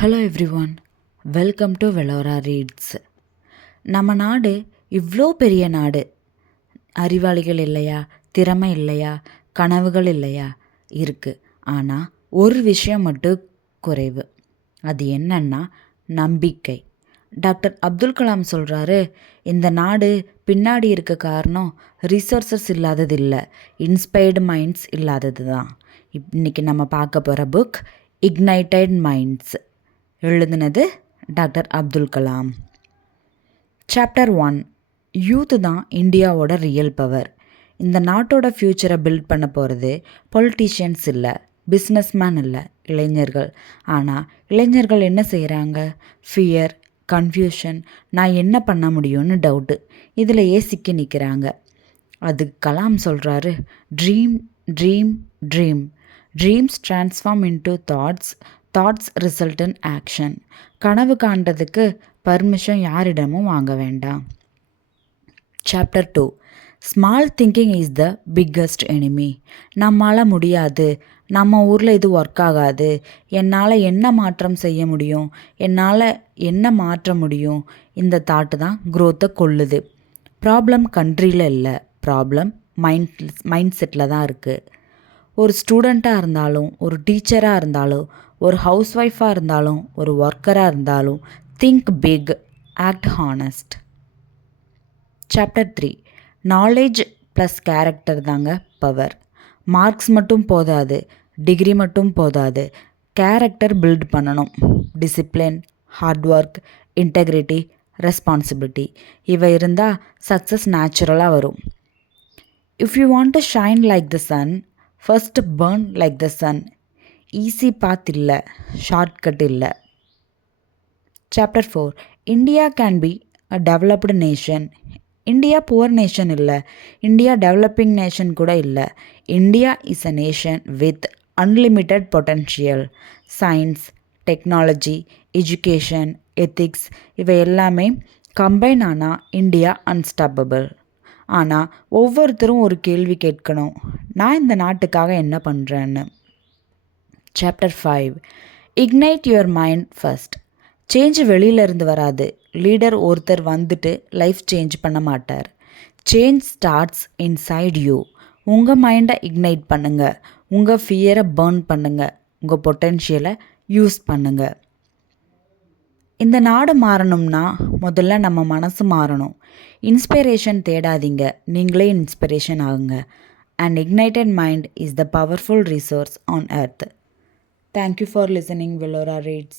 Hello everyone, welcome to Velora reads. நம்ம நாடு இவ்வளோ பெரிய நாடு. அறிவாளிகள் இல்லையா, திறமை இல்லையா, கனவுகள் இல்லையா? இருக்குது. ஆனால் ஒரு விஷயம் மட்டும் குறைவு. அது என்னன்னா நம்பிக்கை. டாக்டர் அப்துல் கலாம் சொல்கிறாரு, இந்த நாடு பின்னாடி இருக்க காரணம் ரிசோர்ஸஸ் இல்லாதது இல்லை, இன்ஸ்பைர்டு மைண்ட்ஸ் இல்லாதது தான். இன்றைக்கி நம்ம பார்க்க போகிற புக் இக்னைட்டட் மைண்ட்ஸ். எழுதுனது doctor Abdul Kalam. Chapter 1, youth தான் இந்தியாவோட ரியல் பவர். இந்த நாட்டோட ஃப்யூச்சரை பில்ட் பண்ண போகிறது பொலிட்டீஷியன்ஸ் இல்லை, பிஸ்னஸ்மேன் இல்லை, இளைஞர்கள். ஆனால் இளைஞர்கள் என்ன செய்கிறாங்க? ஃபியர், கன்ஃபியூஷன், நான் என்ன பண்ண முடியும்னு டவுட்டு, இதிலையே சிக்கி நிற்கிறாங்க. அது கலாம் சொல்கிறாரு, dream dream dream. Dreams transform into thoughts, thoughts result in action. கனவு காண்றதுக்கு பர்மிஷன் யாரிடமும் வாங்க வேண்டாம். Chapter 2, small thinking is the biggest enemy. நம்மளால் முடியாது, நம்ம ஊரில் இது ஒர்க் ஆகாது, என்னால் என்ன மாற்றம் செய்ய முடியும், என்னால் என்ன மாற்ற முடியும், இந்த தாட்டு தான் க்ரோத்தை கொல்லுது. ப்ராப்ளம் கண்ட்ரியில் இல்லை, ப்ராப்ளம் மைண்ட் செட்டில் தான் இருக்குது. ஒரு ஸ்டூடெண்ட்டாக இருந்தாலும், ஒரு டீச்சராக இருந்தாலும், ஒரு ஹவுஸ் ஒய்ஃபாக இருந்தாலும், ஒரு ஒர்க்கராக இருந்தாலும், think big, act honest. Chapter 3, knowledge plus character தாங்க பவர். மார்க்ஸ் மட்டும் போதாது, டிகிரி மட்டும் போதாது, கேரக்டர் பில்ட் பண்ணணும். Discipline, hard work, integrity, responsibility இவை இருந்தால் சக்ஸஸ் நேச்சுரலாக வரும். If you want to shine like the sun, first burn like the sun. Easy path இல்லை, ஷார்ட்கட் இல்லை. Chapter 4, India can be a developed nation. India poor nation இல்லை, India developing nation கூட இல்லை. India is a nation with unlimited potential. Science, technology, education, ethics இவை எல்லாமே combine ஆனால் India unstoppable. ஆனால் ஒவ்வொருத்தரும் ஒரு கேள்வி கேட்கணும், நான் இந்த நாட்டுக்காக என்ன பண்ணுறேன்னு. Chapter 5, ignite your mind first. Change வெளியிலேருந்து வராது. லீடர் ஒருத்தர் வந்துட்டு லைஃப் சேஞ்ச் பண்ண மாட்டார். Change starts inside you. உங்கள் மைண்டை இக்னைட் பண்ணுங்கள், உங்கள் ஃபியரை பர்ன் பண்ணுங்கள், உங்கள் பொட்டென்ஷியலை யூஸ் பண்ணுங்கள். இந்த நாடு மாறணும்னா முதல்ல நம்ம மனசு மாறணும். இன்ஸ்பிரேஷன் தேடாதீங்க, நீங்களே இன்ஸ்பிரேஷன் ஆகுங்க. And ignited mind is the powerful resource on earth. Thank you for listening, Velora Reads.